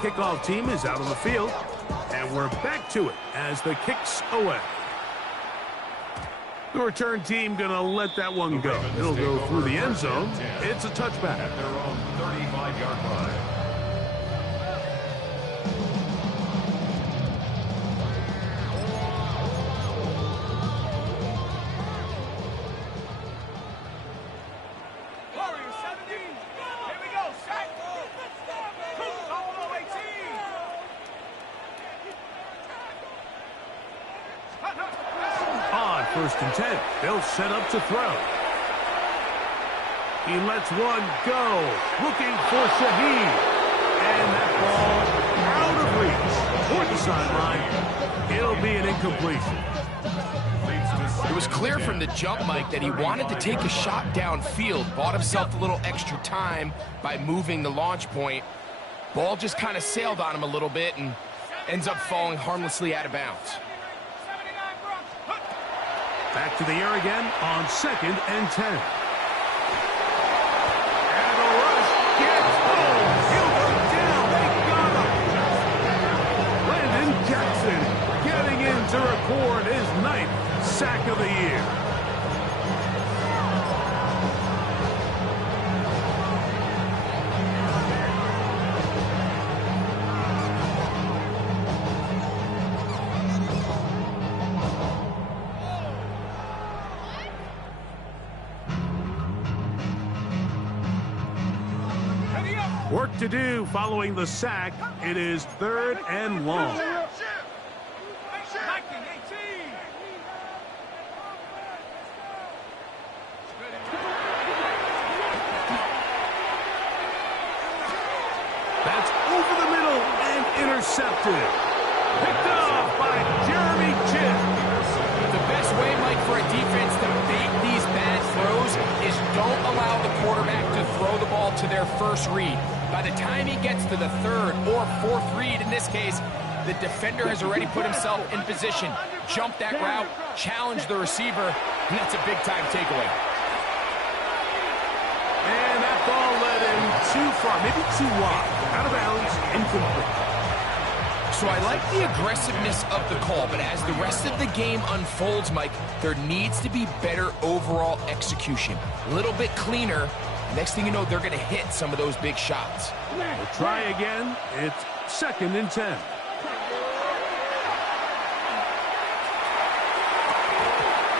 kickoff team is out on the field, and we're back to it as the kick's away. The return team going to let that one go. It'll go through the end zone. It's a touchback. At their own 35-yard line. On 1st and 10, they'll set up to throw. He lets one go, looking for Shaheed. And that ball out of reach toward the sideline. It'll be an incompletion. It was clear from the jump, Mike, that he wanted to take a shot downfield, bought himself a little extra time by moving the launch point. Ball just kind of sailed on him a little bit and ends up falling harmlessly out of bounds. Back to the air again on 2nd and 10. And the rush gets home. He'll go down. They got him. Landon Jackson getting in to record his 9th sack of the year. Work to do following the sack. It is 3rd and long. That's over the middle and intercepted. Picked off by Jeremy Chinn. The best way, Mike, for a defense to bait these bad throws is don't allow the quarterback to throw the ball to their first read. By the time he gets to the 3rd or 4th read, in this case, the defender has already put himself in position, jumped that route, challenged the receiver, and that's a big-time takeaway. And that ball led him too far, maybe too wide. Out of bounds, incomplete. So I like the aggressiveness of the call, but as the rest of the game unfolds, Mike, there needs to be better overall execution. A little bit cleaner. Next thing you know, they're going to hit some of those big shots. We'll try again. It's 2nd and 10.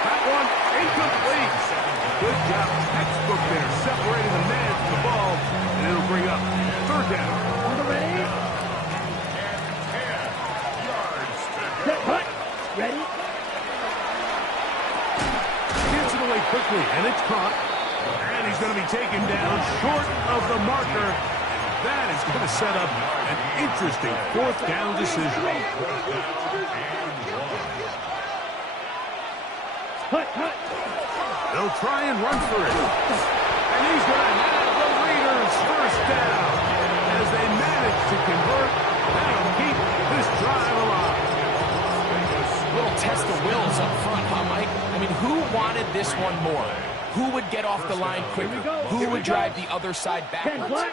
That one incomplete. Good job. Textbook there, separating the man from the ball. And it'll bring up 3rd down. Ready? Gets it away quickly, and it's caught. And he's going to be taken down short of the marker. That is going to set up an interesting 4th down decision. They'll try and run for it. And he's going to have the Raiders' 1st down. As they manage to convert, that'll keep this drive alive. Little test of wills up front, huh, Mike? I mean, who wanted this one more? Who would get off the line quicker? Who would drive the other side backwards?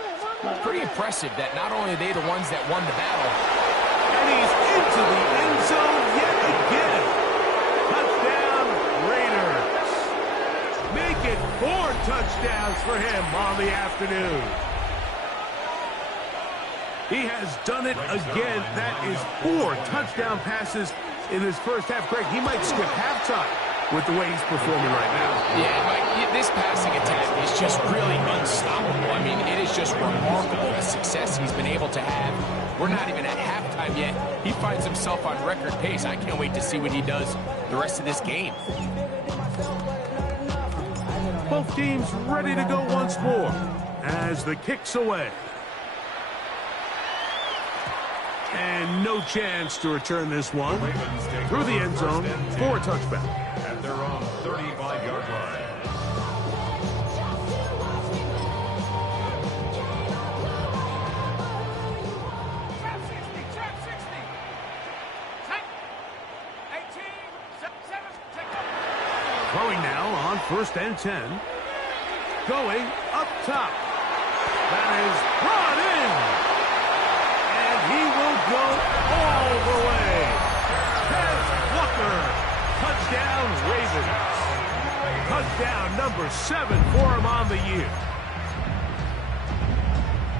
Pretty impressive that not only are they the ones that won the battle. And he's into the end zone yet again. Touchdown, Raiders. Make it 4 touchdowns for him on the afternoon. He has done it again. That is 4 touchdown passes in his first half. Greg, he might skip halftime with the way he's performing right now. Yeah, Mike, this passing attack is just really unstoppable. I mean, it is just remarkable the success he's been able to have. We're not even at halftime yet. He finds himself on record pace. I can't wait to see what he does the rest of this game. Both teams ready to go once more as the kick's away. And no chance to return this one through the end zone for a touchback. At their own 35-yard line. Throwing now on 1st and 10. Going up top. That is brought in. And go all the way. Here's Walker. Touchdown, Ravens. Touchdown number 7 for him on the year.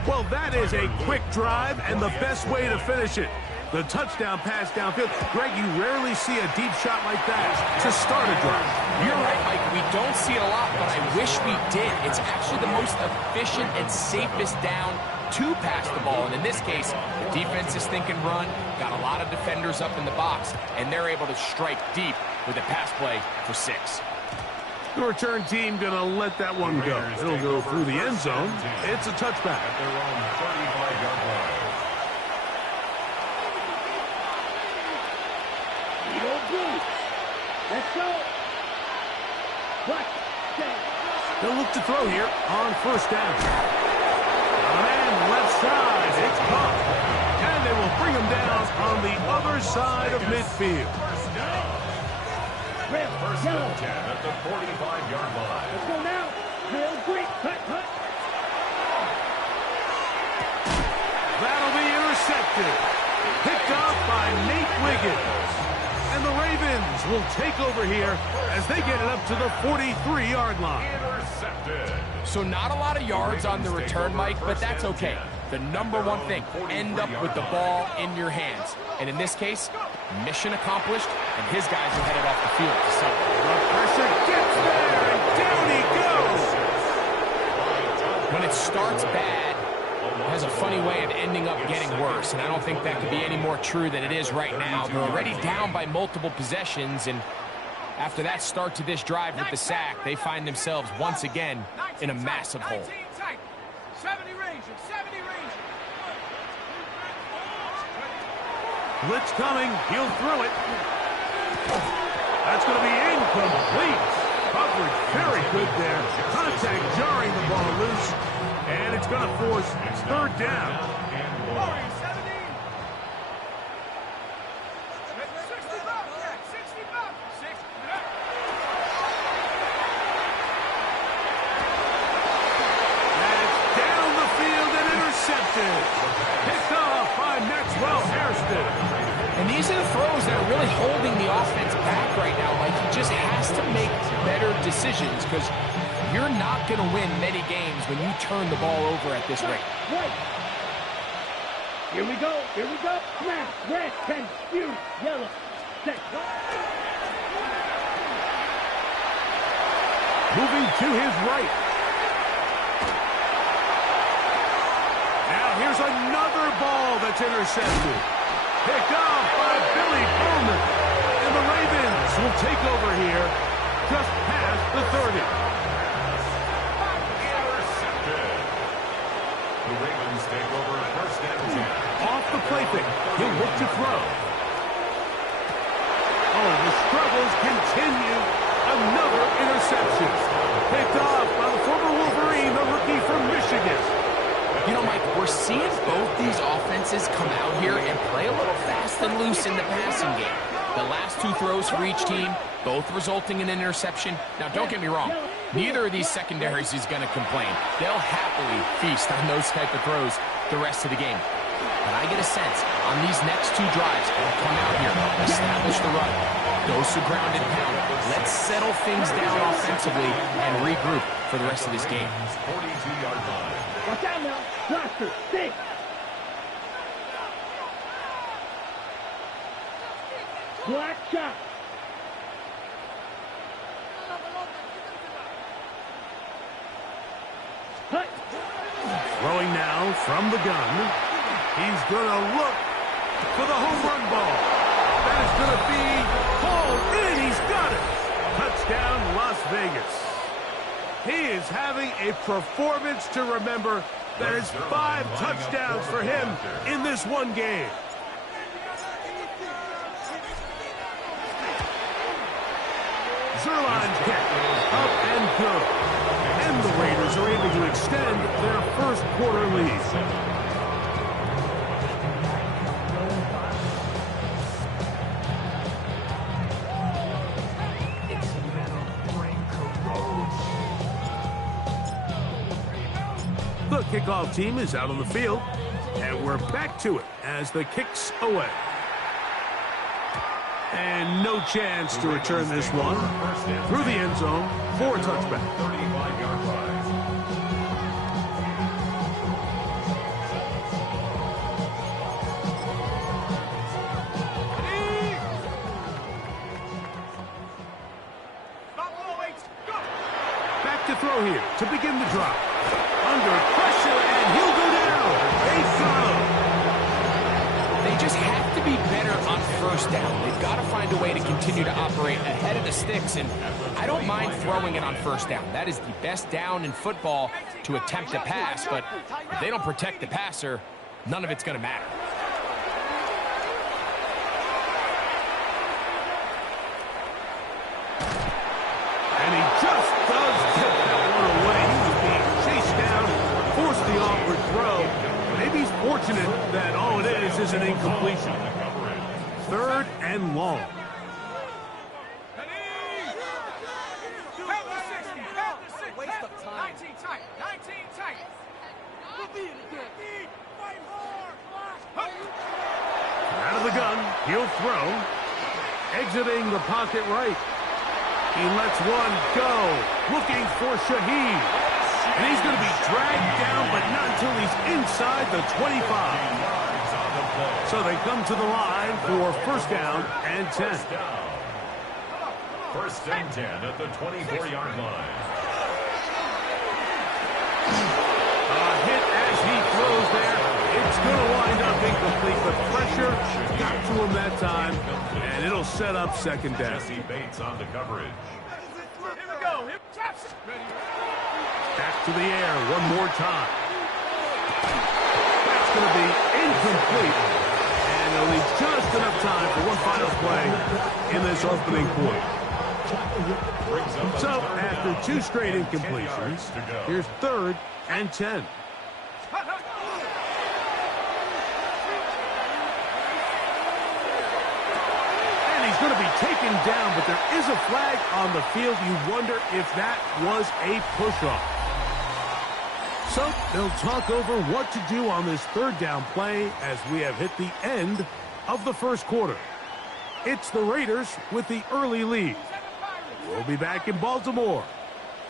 Well, that is a quick drive and the best way to finish it. The touchdown pass downfield. Greg, you rarely see a deep shot like that to start a drive. You're right, Mike. We don't see it a lot, but I wish we did. It's actually the most efficient and safest down to pass the ball. And in this case, the defense is thinking run, got a lot of defenders up in the box, and they're able to strike deep with a pass play for 6. The return team going to let that one go. It'll go through the end zone. It's a touchback. At their own 35-yard line. Let's go. What? They'll look to throw here on first down. And left side, it's caught. And they will bring him down on the other side of midfield. First and 10 at the 45-yard line. Let's go now. Real quick. Cut. That'll be intercepted. Picked up by Nate Wiggins. And the Ravens will take over here as they get it up to the 43-yard line. Intercepted. So not a lot of yards on the return, Mike, but that's okay. The number one thing, end up with the ball in your hands. And in this case, mission accomplished, and his guys are headed off the field. So the pressure gets there, and down he goes. when it starts bad, it has a funny way of ending up getting worse, and I don't think that could be any more true than it is right now. They're already down by multiple possessions, and after that start to this drive with the sack, they find themselves once again in a massive hole. 70 Rangers. Blitz coming. He'll throw it. That's going to be incomplete. Coverage very good there. Contact jarring the ball loose. And it's going to force third down. 60 Down the field and intercepted. Picked off by Maxwell Hairston. And these are the throws that are really holding the offense back right now. Like, he just has to make better decisions because you're not going to win many games when you turn the ball over at this rate. Right. Here we go. Smash. Red, 10, blue, yellow, set. Moving to his right. Now here's another ball that's intercepted. Picked off by Billy Bowman. And the Ravens will take over here just past the 30. Intercepted. The Ravens take over first and 10. Off the play fake. He'll look to throw. Oh, the struggles continue. Another interception. Picked off by the former Wolverine, the rookie from Michigan. You know, Mike, we're seeing both these offenses come out here and play a little fast and loose in the passing game. The last 2 throws for each team, both resulting in an interception. Now, don't get me wrong. Neither of these secondaries is going to complain. They'll happily feast on those type of throws the rest of the game. But I get a sense on these next 2 drives, they'll come out here, establish the run, dose of ground and pound. Let's settle things down offensively and regroup for the rest of this game. 42-yard line. Watch out now. Blaster, 6. Black shot. Cut. Throwing now from the gun. He's going to look for the home run ball. That is going to be hauled in. He's got it. Touchdown, Las Vegas. He is having a performance to remember. That is 5 touchdowns for him in this one game. Zerline kick, up and good. And the Raiders are able to extend their first quarter lead. The kickoff team is out on the field. And we're back to it as the kick's away. And no chance to return this one through the end zone for a touchback. 35-yard rise. Back to throw here to begin the drive. Under pressure, and he'll go down. A throw. They just have to be better on first down. They've got to find a way to continue to operate ahead of the sticks, and I don't mind throwing it on first down. That is the best down in football to attempt a pass, but if they don't protect the passer, none of it's going to matter. And he just does tip that one away. He was being chased down, forced the awkward throw. Maybe he's fortunate that all it is an incompletion. Third and long. Waste of time. 19 tight. 19 tight. Out of the gun, he'll throw. Exiting the pocket right. He lets one go. Looking for Shaheed. And he's going to be dragged down, but not until he's inside the 25. So they come to the line for first down and 10. First and 10 at the 24-yard line. A hit as he throws there. It's going to wind up incomplete, but pressure got to him that time, and it'll set up second down. Jesse Bates on the coverage. Here we go. Back to the air one more time. That's going to be incomplete, and it'll leave just enough time for one final play in this opening quarter. So, after two straight incompletions, here's third and 10. And he's going to be taken down, but there is a flag on the field. You wonder if that was a push-off. So, they'll talk over what to do on this third down play as we have hit the end of the first quarter. It's the Raiders with the early lead. We'll be back in Baltimore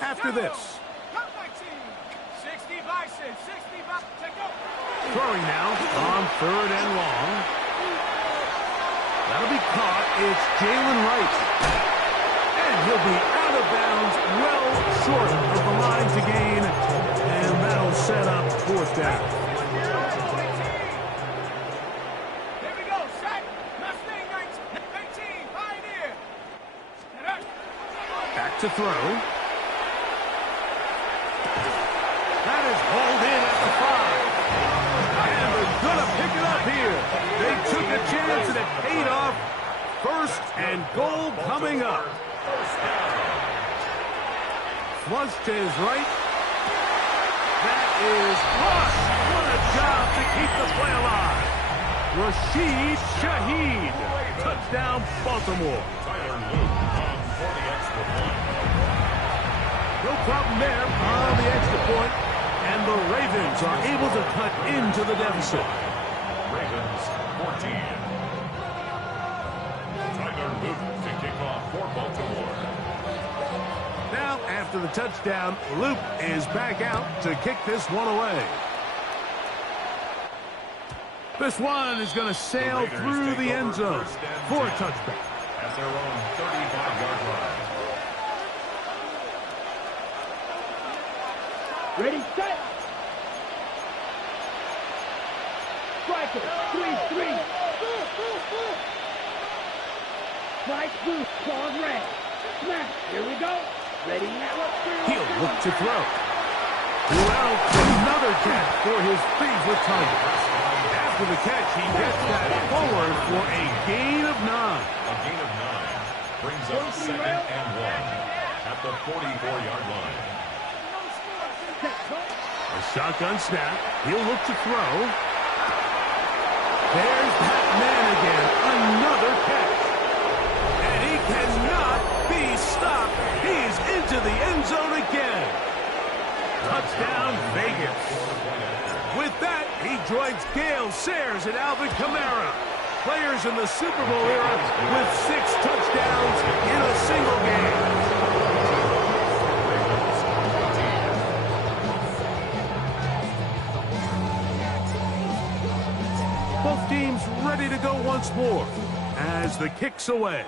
after this. Throwing now on third and long. That'll be caught. It's Jalen Wright. And he'll be out of bounds, well short of the line to gain. And that'll set up fourth down. Here we go. Set. Mustang 19. Pioneer. Back to throw. That is hauled in at the 5. And they're going to pick it up here. They took a chance and it paid off. First and goal coming up. Flush to his right. That is Rush. What a job to keep the play alive. Rashid Shaheed. Touchdown, Baltimore. Tyler Luke on for the extra point. No problem there on the extra point. And the Ravens are able to cut into the deficit. Ravens 14. Tyler Luke to kick off for Baltimore. Now, after the touchdown, Luke is back out to kick this one away. This one is going to sail through the end zone for a touchback. At their own 35-yard line. Ready, set. Striker, 3-3. Strike blue, claws red. Snap, here we go. Ready now. He'll look to throw. Well, another catch for his favorite target. After the catch, he gets that forward for a gain of 9. A gain of 9 brings up second and 1 at the 44-yard line. A shotgun snap. He'll look to throw. There's that man again. Another catch. And he cannot be stopped. He's into the end zone again. Touchdown, Vegas. With that, he joins Gale Sayers and Alvin Kamara. Players in the Super Bowl era with 6 touchdowns in a single game. Both teams ready to go once more as the kick's away.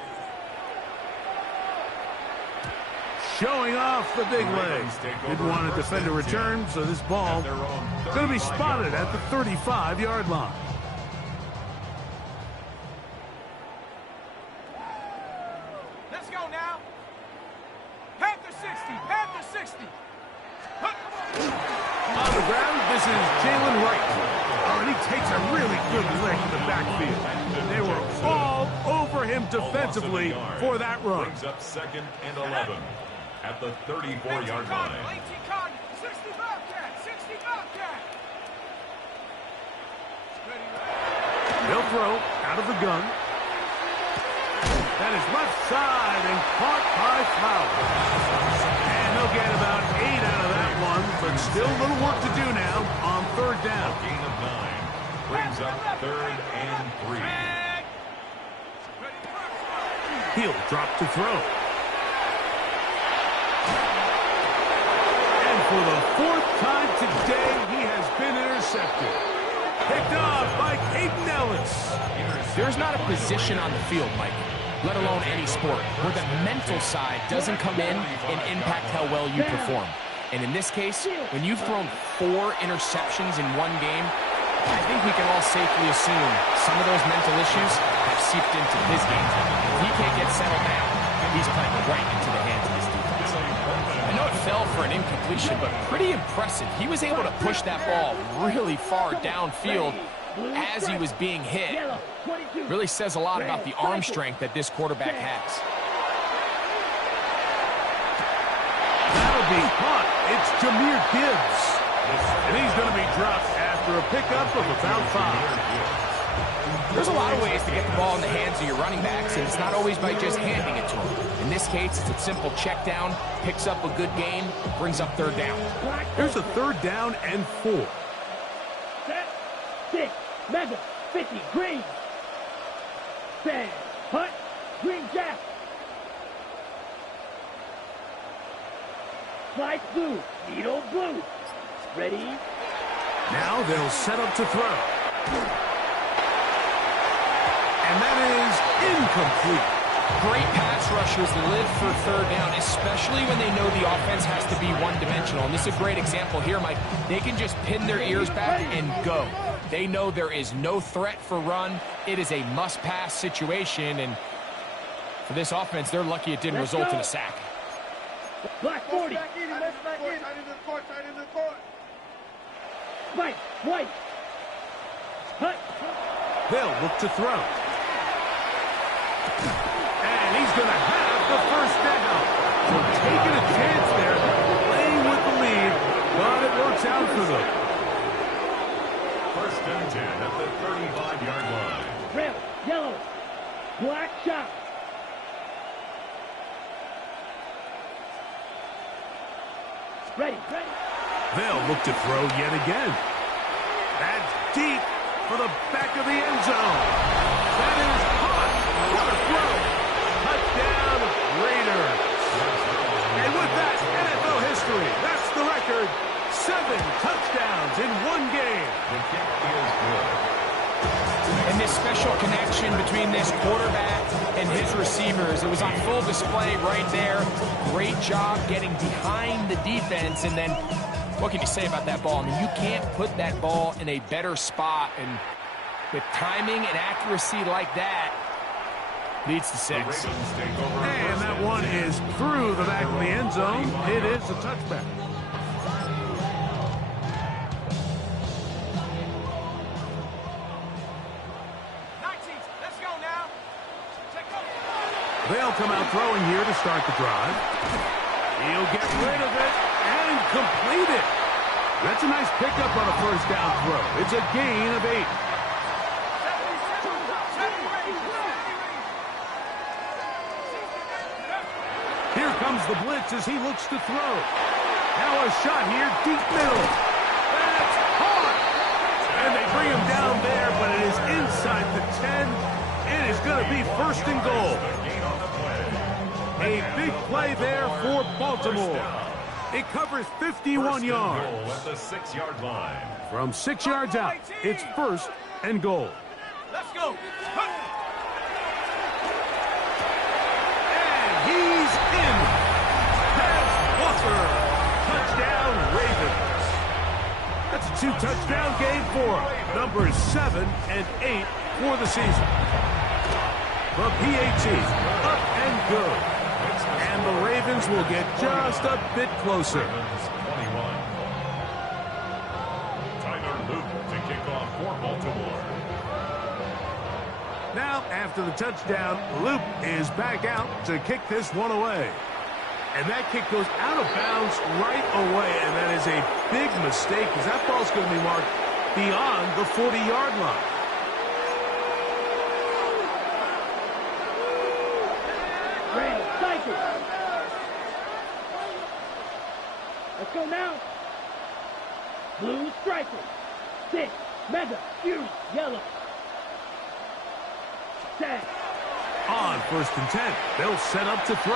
Showing off the big leg. Didn't want to defend a return, so this ball going to be spotted at the 35-yard line. Let's go now. Panther 60. Panther 60. On the ground, this is Jalen Wright. Oh, and he takes a really good lick in the backfield. They were all over him defensively for that run. Brings up 2nd and 11 at the 34-yard line. 60 Bobcat. 60 Bobcat. They'll throw out of the gun. That is left side and caught by Flowers. And they'll get about 8 out of that one, but still a little work to do now on 3rd down. A gain of 9 brings up 3rd and 3. He'll drop to throw. And for the 4th time today, he has been intercepted. Picked off by Caden Ellis. There's not a position on the field, Mike, let alone any sport, where the mental side doesn't come in and impact how well you perform. And in this case, when you've thrown 4 interceptions in one game, I think we can all safely assume some of those mental issues have seeped into his game. If he can't get settled down, he's playing right into the hands of his defense. I know it fell for an incompletion, but pretty impressive. He was able to push that ball really far downfield as he was being hit. Really says a lot about the arm strength that this quarterback has. That'll be caught. It's Jahmyr Gibbs. And he's going to be dropped after a pickup of about 5. There's a lot of ways to get the ball in the hands of your running backs, and it's not always by just handing it to them. In this case, it's a simple check down, picks up a good gain, brings up 3rd down. Here's a 3rd down and 4. Set. 6. Mega. 50. Green. Stand. Hut. Green Jack. Slide blue. Needle blue. Ready? Now they'll set up to throw. And that is incomplete. Great pass rushers live for 3rd down, especially when they know the offense has to be one-dimensional. And this is a great example here, Mike. They can just pin their ears back and go. They know there is no threat for run. It is a must-pass situation, and for this offense, they're lucky it didn't result in a sack. Black 40. White. White. Hut. They'll look to throw. And he's going to have the 1st down. So taking a chance there, playing with the lead, but it works out for them. 1st and 10 at the 35-yard line. Red. Yellow. Black shot. Ready. Ready. They'll look to throw yet again. That's deep for the back of the end zone. That is caught. What a throw. Touchdown, Raiders. And with that, NFL history, that's the record. 7 touchdowns in one game. The kick is good. And this special connection between this quarterback and his receivers, it was on full display right there. Great job getting behind the defense, and then what can you say about that ball? I mean, you can't put that ball in a better spot, and with timing and accuracy like that, leads to 6. And that one is through the back of the end zone. It is a touchback. They'll come out throwing here to start the drive. He'll get rid of it and complete it. That's a nice pickup on a 1st down throw. It's a gain of 8. Here comes the blitz as he looks to throw. Now a shot here, deep middle. That's caught. And And they bring him down there, but it is inside the 10. It is going to be first and goal. A big play there for Baltimore. It covers 51 yards. At the 6-yard line. From 6 yards out, it's first and goal. Let's go. And he's in. That's Walker. Touchdown, Ravens. That's a 2-touchdown game for him. Numbers 7 and 8 for the season. The PAT up and good. And the Ravens will get just a bit closer. 21. Tyler Luke to kick off for Baltimore. Now, after the touchdown, Loop is back out to kick this one away. And that kick goes out of bounds right away, and that is a big mistake because that ball's going to be marked beyond the 40-yard line. Let's go now. Blue striker. 6. Mega. Huge. Yellow. 10. On first and 10, they'll set up to throw.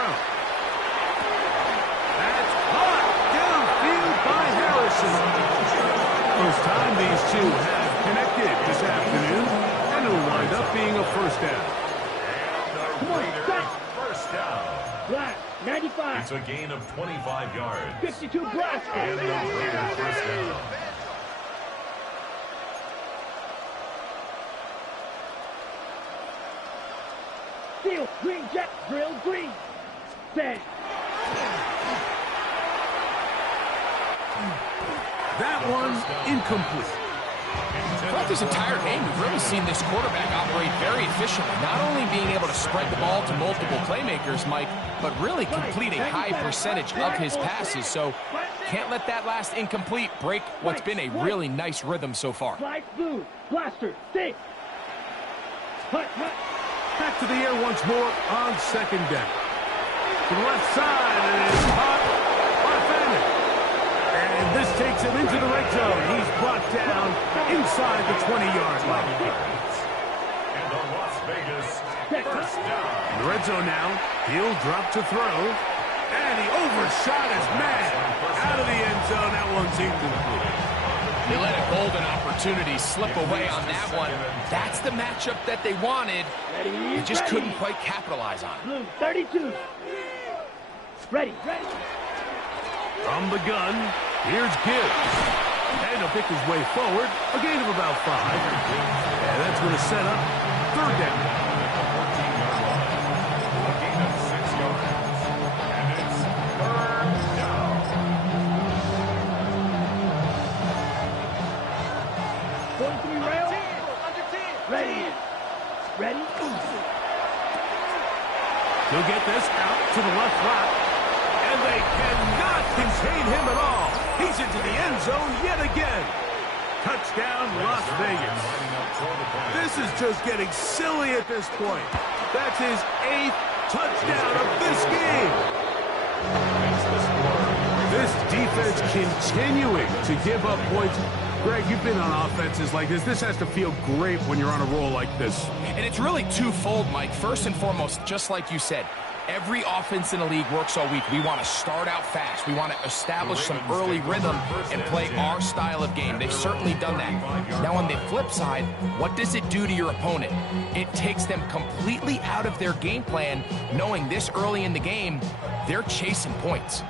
That's caught downfield by Harrison. First time these two have connected this afternoon, and it'll wind up being a first down. And the Raiders first down. Black. 95. It's a gain of 25 yards. 52 blast. And the Raiders first down. Steel. Green jet. Drill green. 10. That one incomplete. Throughout this entire game, we've really seen this quarterback operate very efficiently, not only being able to spread the ball to multiple playmakers, Mike, but really complete a high percentage of his passes. So can't let that last incomplete break what's been a really nice rhythm so far. Slide blue. Blaster. 6. Hut, hut. Back to the air once more on second down. To the left side, and it is caught by Fannin. And this takes him into the red zone. He's brought down inside the 20-yard line. And the Las Vegas first down. In the red zone now, he'll drop to throw. And he overshot his man out of the end zone. That one's incomplete. They let a golden opportunity slip away on that one. That's the matchup that they wanted. They just couldn't quite capitalize on it. Blue. 32. Ready. Ready. From the gun, here's Gibbs. And he'll pick his way forward, a gain of about 5. And that's going to set up third down. A gain of 6 yards. And it's third down. 43 rail. Ready. Ready. He'll get this out to the left flat. And they cannot contain him at all. He's into the end zone yet again. Touchdown, Las Vegas. This is just getting silly at this point. That's his 8th touchdown of this game. This defense continuing to give up points. Greg, you've been on offenses like this. This has to feel great when you're on a roll like this. And it's really twofold, Mike. First and foremost, just like you said, every offense in the league works all week. We want to start out fast. We want to establish some early rhythm and play our style of game. They've certainly done that. Now, on the flip side, what does it do to your opponent? It takes them completely out of their game plan, knowing this early in the game, they're chasing points.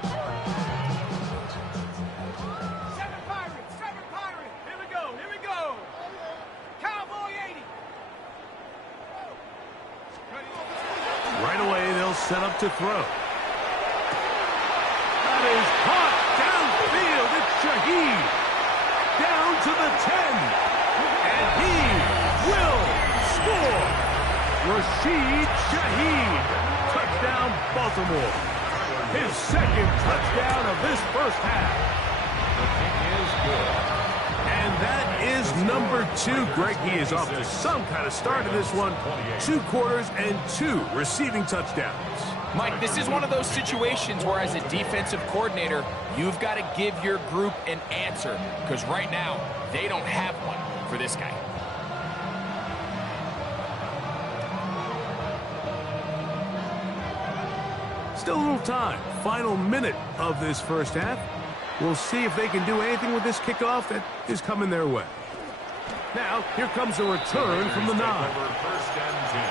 Set up to throw. That is caught downfield. It's Shaheed. Down to the 10. And he will score. Rashid Shaheed. Touchdown, Baltimore. His 2nd touchdown of this first half. The kick is good. And that is number 2. Greg, he is off to some kind of start in this one. 2 quarters and 2 receiving touchdowns. Mike, this is one of those situations where as a defensive coordinator, you've got to give your group an answer because right now, they don't have one. for this guy. Still a little time. Final minute of this first half. We'll see if they can do anything with this kickoff that is coming their way. Now, here comes a return from the 9. First and 10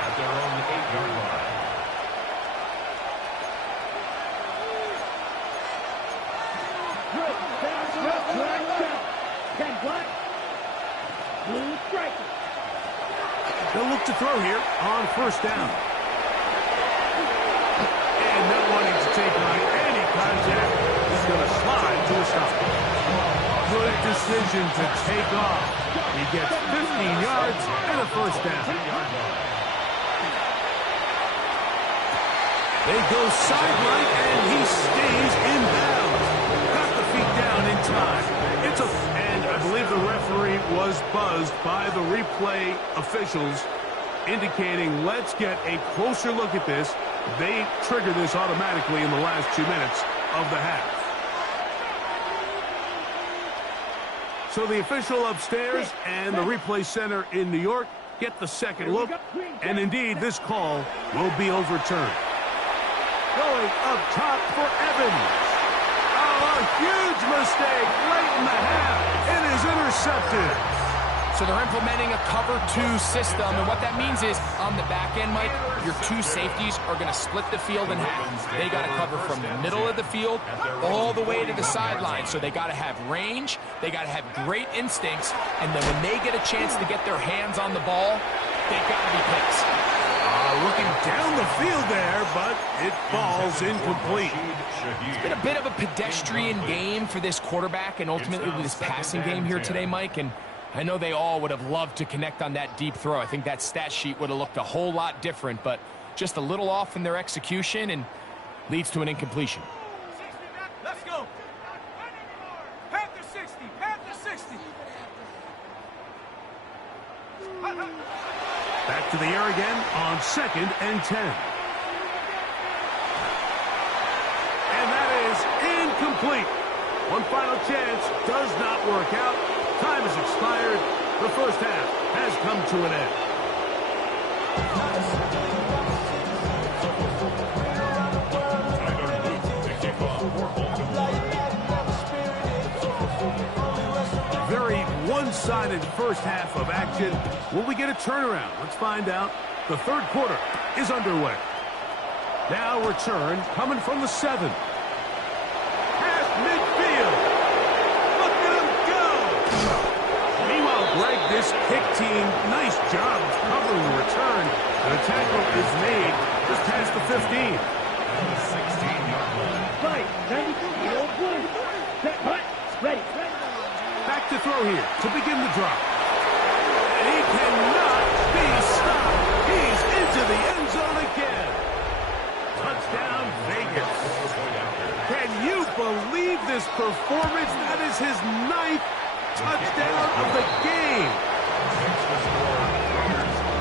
at their own 8-yard line. They'll look to throw here on first down. And not wanting to take on any contact, he's going to slide to a stop. Good decision to take off. He gets 15 yards and a first down. They go sideline, and he stays in bounds. Got the feet down in time. And I believe the referee was buzzed by the replay officials, indicating let's get a closer look at this. They trigger this automatically in the last 2 minutes of the half. So the official upstairs and the replay center in New York get the second look, and indeed this call will be overturned. Going up top for Evans. Oh, a huge mistake late in the half. It is intercepted. So they're implementing a cover 2 system, and what that means is on the back end, Mike, your 2 safeties are going to split the field in half. They got to cover from the middle of the field all the way to the sideline. So they got to have range, they got to have great instincts, and then when they get a chance to get their hands on the ball, they've got to be picks. Looking down the field there, but it falls incomplete. It's been a bit of a pedestrian game for this quarterback and ultimately this passing game here today, Mike, and I know they all would have loved to connect on that deep throw. I think that stat sheet would have looked a whole lot different, but just a little off in their execution and leads to an incompletion. Let's go. Panther 60. Panther 60. Back to the air again on 2nd and 10. And that is incomplete. One final chance does not work out. Time has expired. The first half has come to an end. Very one-sided first half of action. Will we get a turnaround? Let's find out. The third quarter is underway. Now return coming from the 7. Past midfield. Look at him go. Meanwhile, Greg, this kick team, nice job of covering the return. The tackle is made just past the 15. 16-yard line. Right, ready. Back to throw here to begin the drop. And he cannot be stopped. He's into the end zone again. Touchdown, Vegas. Can you believe this performance? That is his 9th touchdown of the game.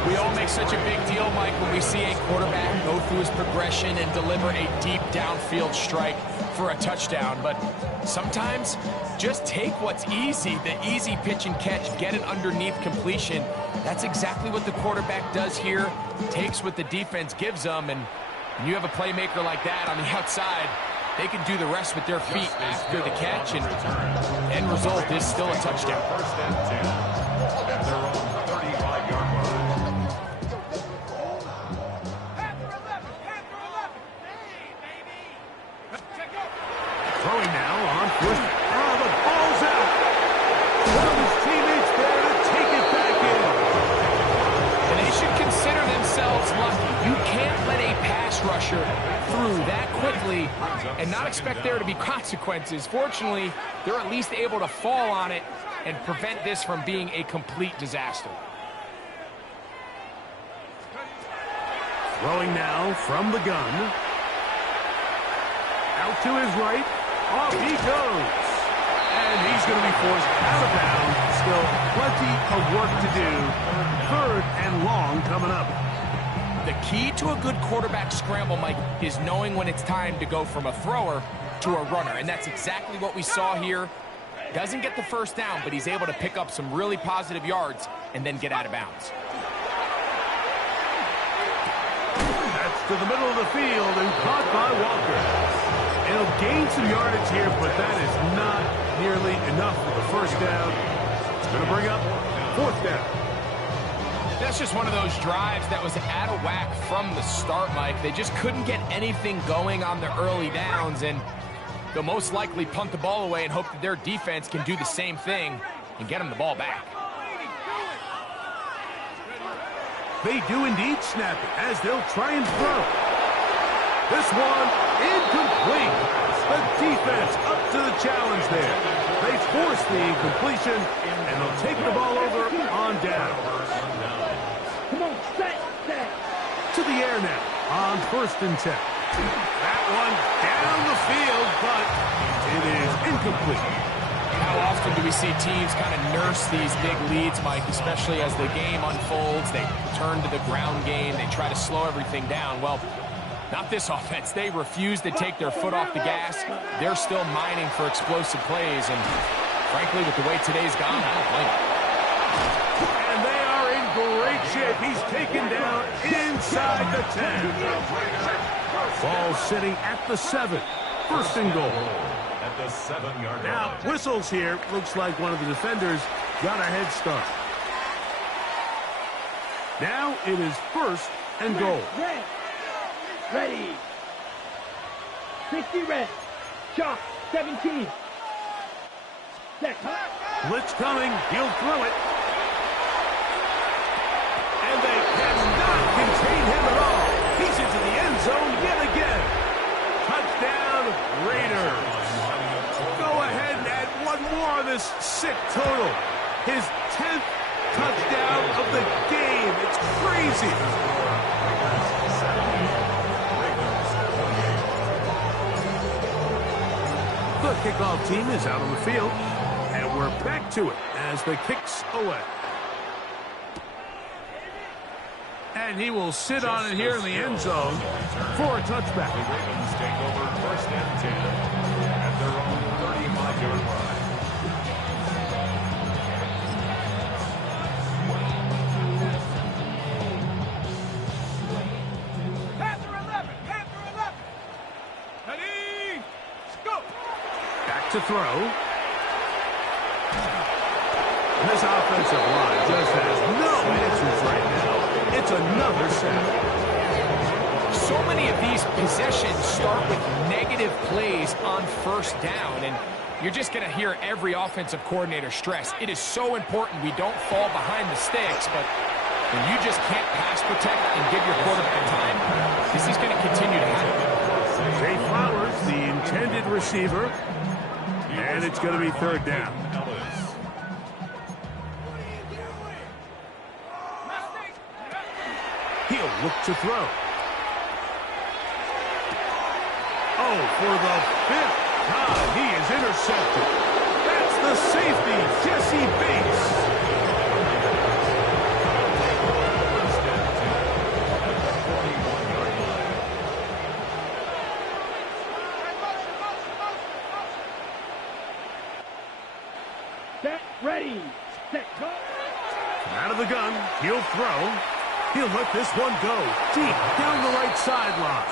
We all make such a big deal, Mike, when we see a quarterback go through his progression and deliver a deep downfield strike for a touchdown. But sometimes just take what's easy, the easy pitch and catch, get it underneath completion. That's exactly what the quarterback does here, takes what the defense gives them, and when you have a playmaker like that on the outside, they can do the rest with their feet after the catch, and end result is still a touchdown. First and 10 at their own 35-yard line. Throwing now on first. Oh, the ball's out. One of his teammates there to take it back in. And they should consider themselves lucky. You can't let a pass rusher through that quickly and not expect there to be consequences. Fortunately, they're at least able to fall on it and prevent this from being a complete disaster. Throwing now from the gun. Out to his right. Off he goes. And he's going to be forced out of bounds. Still plenty of work to do. 3rd and long coming up. The key to a good quarterback scramble, Mike, is knowing when it's time to go from a thrower to a runner. And that's exactly what we saw here. Doesn't get the first down, but he's able to pick up some really positive yards and then get out of bounds. That's to the middle of the field and caught by Walker. He'll gain some yardage here, but that is not nearly enough for the first down. It's going to bring up fourth down. That's just one of those drives that was out of whack from the start, Mike. They just couldn't get anything going on the early downs, and they'll most likely punt the ball away and hope that their defense can do the same thing and get them the ball back. They do indeed snap it as they'll try and throw. This one incomplete. The defense up to the challenge there. They force the incompletion, and they'll take the ball over on down. Come on, set. To the air now on 1st and 10. That one down the field, but it is incomplete. How often do we see teams kind of nurse these big leads, Mike, especially as the game unfolds? They turn to the ground game. They try to slow everything down. Well, not this offense. They refuse to take their foot off the gas. They're still mining for explosive plays, and frankly, with the way today's gone, I don't blame them. And they are in great shape. He's taken down inside the 10. Ball sitting at the 7. 1st and goal. At the 7-yard line. Now, whistles here. Looks like one of the defenders got a head start. Now it is 1st and goal. Ready. 60 red. Shot 17. Set. Blitz coming. He'll throw it. And they cannot contain him at all. He's into the end zone yet again. Touchdown, Raiders. Go ahead and add one more on this sick total. His 10th touchdown of the game. It's crazy. The kickoff team is out on the field, and we're back to it as the kick's away. And he will sit on it here in the end zone for a touchback. The Ravens take over 1st and 10 at their own 35-yard line. Panther 11. Ready, go. Back to throw. This offensive line just has no answers right now. It's another sack. So many of these possessions start with negative plays on 1st down, and you're just going to hear every offensive coordinator stress. It is so important we don't fall behind the sticks, but when you just can't pass protect and give your quarterback time, this is going to continue to happen. Zay Flowers, the intended receiver, and it's going to be 3rd down. He'll look to throw. Oh, for the 5th time, he is intercepted. That's the safety, Jesse Bates. Set. Ready. Set. Go. Out of the gun, he'll throw. He'll let this one go deep down the right sideline.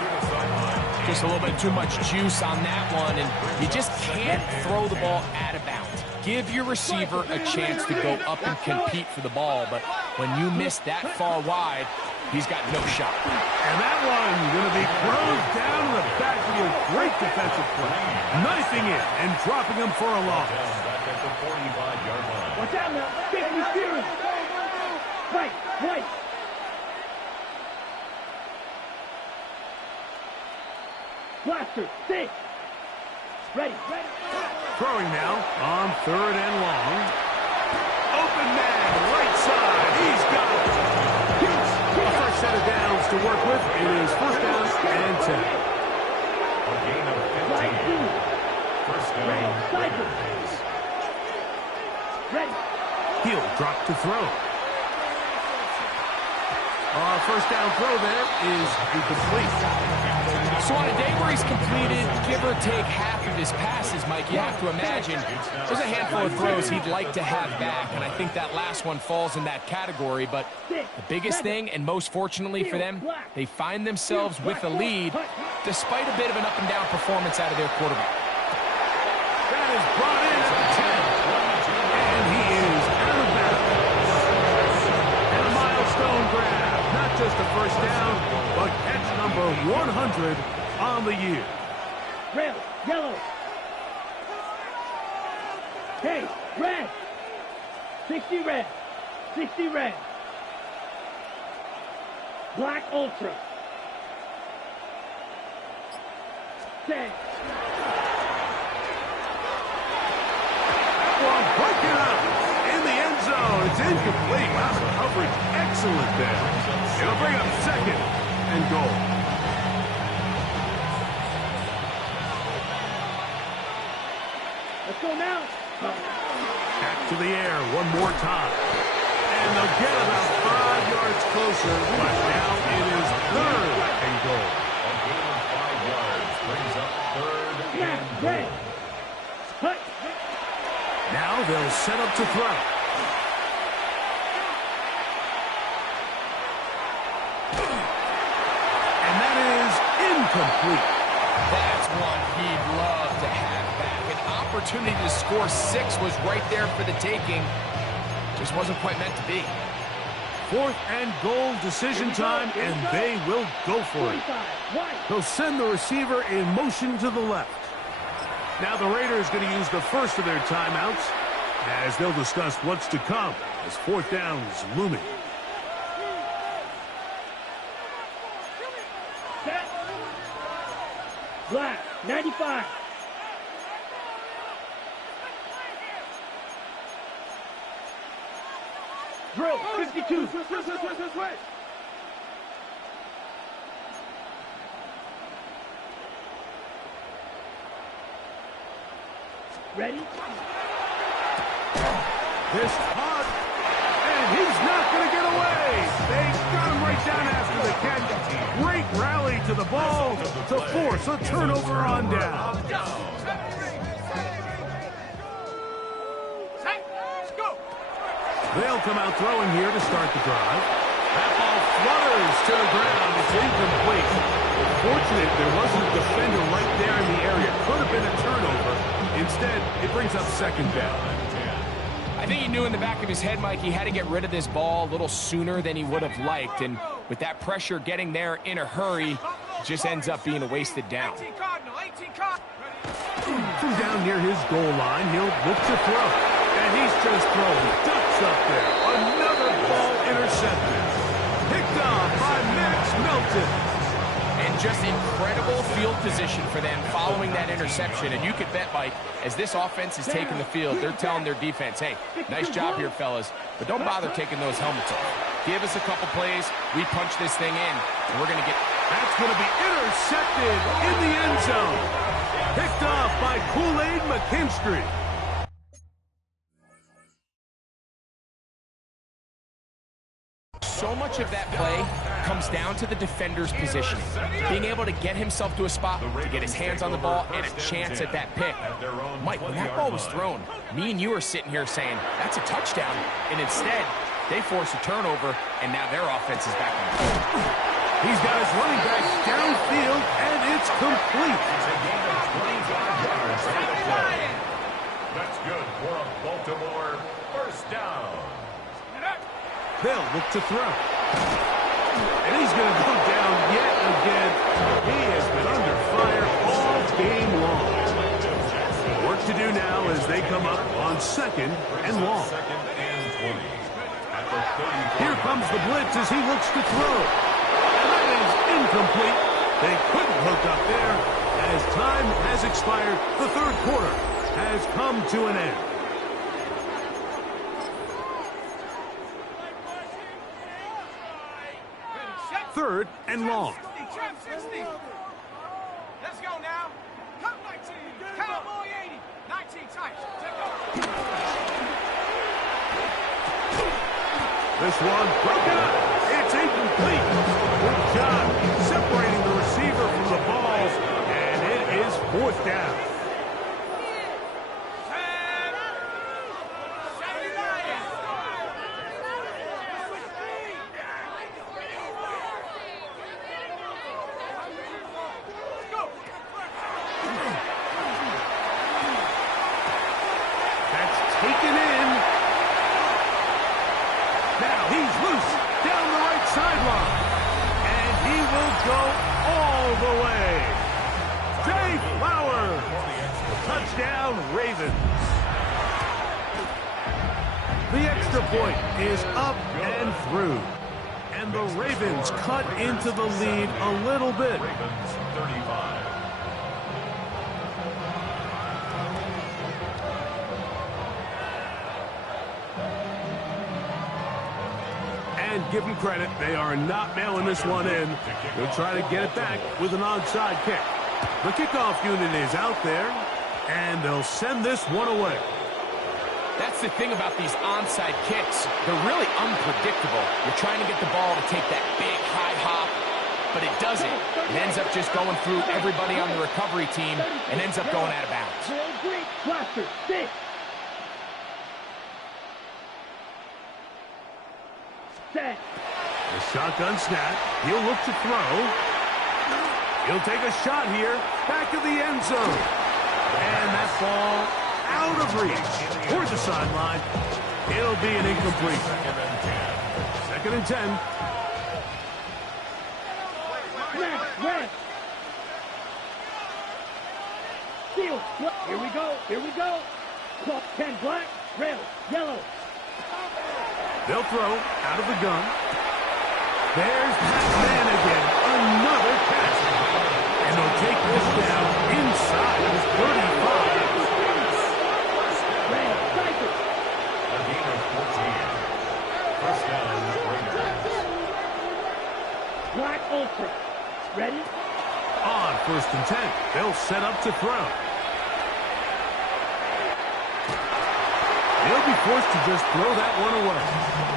Just a little bit too much juice on that one, and you just can't throw the ball out of bounds. Give your receiver a chance to go up and compete for the ball, but when you miss that far wide, he's got no shot. And that one going to be thrown down in the backfield. Great defensive play. Knifing it and dropping him for a loss. Back at the 45-yard line. Watch out now. Big receiver. Right. Blaster, 6. Ready. Throwing now on 3rd and long. Open man, right side. He's got it. A fresh set of downs to work with. It is 1st down and 10. A gain of 15. 1st down. Ready. He'll drop to throw. First down throw there is incomplete. So on a day where he's completed, give or take half of his passes, Mike, you have to imagine there's a handful of throws he'd like to have back, and I think that last one falls in that category. But the biggest thing, and most fortunately for them, they find themselves with a lead despite a bit of an up-and-down performance out of their quarterback. That is brought in at the 10, and he is out of bounds. And a milestone grab. Not just a first down, but catch number 100 on the year. Red, yellow. Hey, red. 60 red. 60 red. Black ultra. 10. Well, broken up in the end zone. It's incomplete. Wow, the coverage excellent there. It'll bring up second and goal. Let's go now. Back to the air one more time. And they'll get about 5 yards closer, but now it is third and goal. A gain of 5 yards brings up third and goal. Hut. Now they'll set up to throw. And that is incomplete. That's one he'd love to have back. An opportunity to score 6 was right there for the taking. Just wasn't quite meant to be. Fourth and goal, decision time, and they will go for it. They'll send the receiver in motion to the left. Now the Raiders going to use the first of their timeouts as they'll discuss what's to come as fourth down is looming. Set. Black, 95. Drill, 52. Ready? This hot, and he's not going to get away. They got him right down after the catch. Great rally to the ball to force a turnover on down. They'll come out throwing here to start the drive. That ball flutters to the ground. It's incomplete. Fortunate there wasn't a defender right there in the area. Could have been a turnover. Instead, it brings up second down. I think he knew in the back of his head, Mike, he had to get rid of this ball a little sooner than he would have liked. And with that pressure getting there in a hurry, it just ends up being a wasted down. From down near his goal line, he'll look to throw. And he's just throwing ducks up there. Another ball intercepted. Picked off by Max Melton. And just incredible field position for them following that interception. And you could bet, Mike, as this offense is taking the field, they're telling their defense, hey, nice job here, fellas, but don't bother taking those helmets off. Give us a couple plays, we punch this thing in, and we're going to get... That's going to be intercepted in the end zone. Picked off by Kool-Aid McKinstry. So much of that play comes down to the defender's positioning. Being able to get himself to a spot, to get his hands on the ball, and a chance at that pick. Mike, when that ball was thrown, me and you are sitting here saying, that's a touchdown. And instead, they force a turnover, and now their offense is back on the field. He's got his running back downfield, and it's complete. That's good for a Baltimore first down. They'll look to throw. And he's going to go down yet again. He has been under fire all game long. Work to do now as they come up on second and long. Second and 20. At the 34. Here comes the blitz as he looks to throw. And that is incomplete. They couldn't hook up there. As time has expired, the third quarter has come to an end. Third and long. 60. Let's go now. Count 19. Cowboy 80. 19 tight. Take over. This one broken up. It's It's incomplete. Good job separating the receiver from the balls, and it is fourth down. Taken in. Now he's loose down the right sideline. And he will go all the way. Jay Flowers. Touchdown, Ravens. The extra point is up and through. And the Ravens cut into the lead a little bit. Ravens 35. And give them credit, they are not mailing this one in. They'll try to get it back with an onside kick. The kickoff unit is out there, and they'll send this one away. That's the thing about these onside kicks. They're really unpredictable. You're trying to get the ball to take that big high hop, but it doesn't. It ends up just going through everybody on the recovery team and ends up going out of bounds. Blaster, six. Set. The shotgun snap. He'll look to throw. He'll take a shot here. Back to the end zone. And that ball out of reach. Toward the sideline. It'll be an incomplete. Second and 10. Red. Steal. Here we go. Here we go. 10 black. Red. Yellow. They'll throw out of the gun. There's that man again. Another catch. And they'll take this down inside of his 35. A gain of 14. First down, Raiders. Black ultra. Ready? On first and 10. They'll set up to throw. He'll be forced to just throw that one away.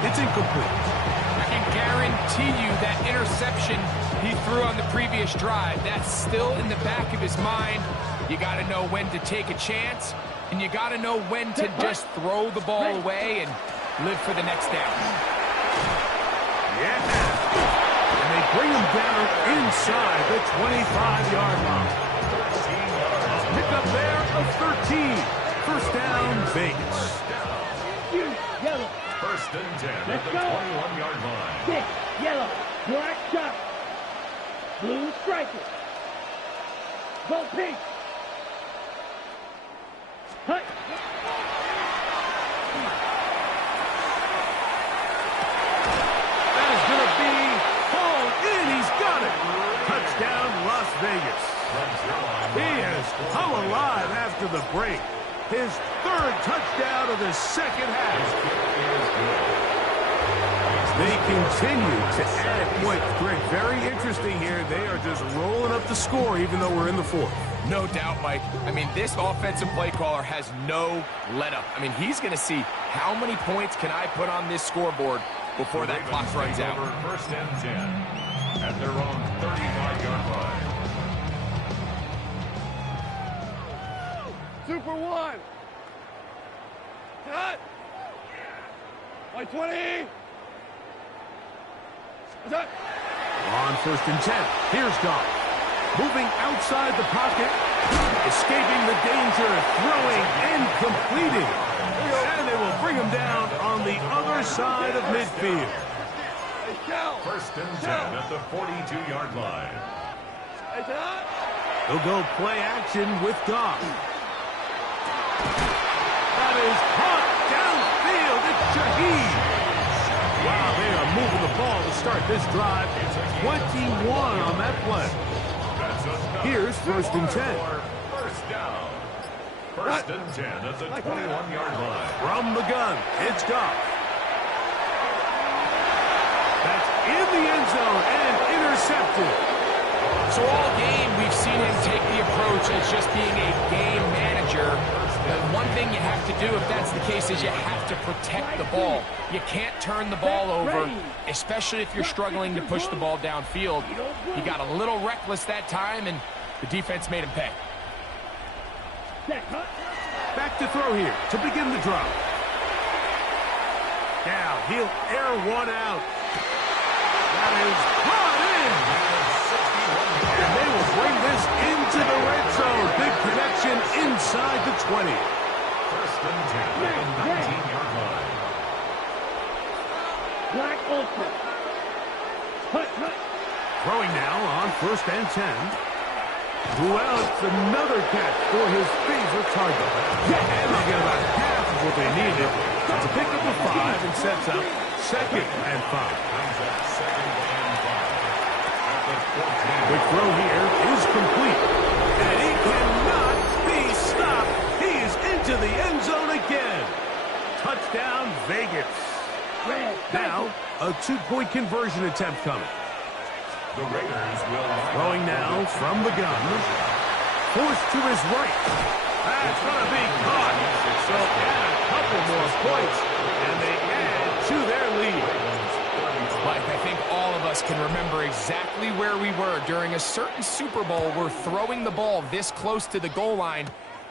It's incomplete. I can guarantee you that interception he threw on the previous drive, that's still in the back of his mind. You got to know when to take a chance, and you got to know when to just throw the ball away and live for the next down. Yeah. And they bring him down inside the 25-yard line. Pick up there of 13. First down, Vegas. Yellow. First and 10 at the 21-yard line. 6, yellow, black shot. Blue striker. Go pink. Hut. That is going to be hauled in. He's got it. Touchdown, Las Vegas. He has come alive after the break. His third touchdown of the second half. They continue to add points. Greg, very interesting here. They are just rolling up the score even though we're in the fourth. No doubt, Mike. I mean, this offensive play caller has no let-up. I mean, he's going to see how many points can I put on this scoreboard before that clock runs out. First and 10 at their own 35-yard line. Super one. Cut. Like 20. Attack. On first and 10, here's Goff. Moving outside the pocket, escaping the danger, throwing and completing. And they will bring him down on the other side of midfield. First and 10 at the 42-yard line. They'll go play action with Goff. That is caught downfield. It's Shaheed. Wow, they are moving the ball to start this drive. 21 on that play. Here's first and 10. First down. First and 10 at the 21-yard line. From the gun, it's Goff. That's in the end zone and intercepted. So all game, we've seen him take the approach as just being a game manager. The one thing you have to do, if that's the case, is you have to protect the ball. You can't turn the ball over, especially if you're struggling to push the ball downfield. He got a little reckless that time, and the defense made him pay. Back to throw here to begin the drop. Now he'll air one out. That is brought in. And they will bring this into the red zone. Big connection inside the 20. First and 10 at the 19-yard line. Black Ultra. Hut, hut. Throwing now on first and 10. Who else? Another catch for his favorite target. And they get about half of what they needed to pick up a 5 and sets up second and 5. Brings up second and 5 at the 14. Quick throw here is complete. And he cannot be stopped. He is into the end zone again. Touchdown, Vegas. Now, a 2-point conversion attempt coming. The Raiders will Throwing now from the gun. Forced to his right. That's going to be caught. So add a couple more points, and they add to their lead. Mike, I think all of us can remember exactly where we were during a certain Super Bowl where throwing the ball this close to the goal line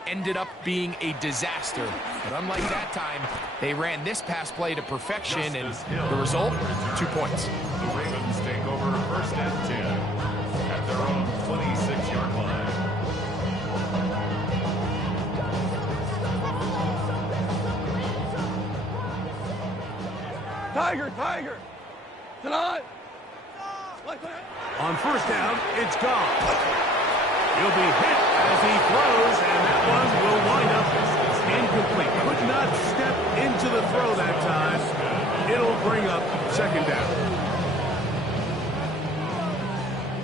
ended up being a disaster. But unlike that time, they ran this pass play to perfection, and the result, 2 points. The Ravens take over first and 10 at their own 26-yard line. Tiger, Tiger. Tonight. On first down, it's gone. He'll be hit as he throws, and that one will wind up incomplete. Could not step into the throw that time. It'll bring up second down.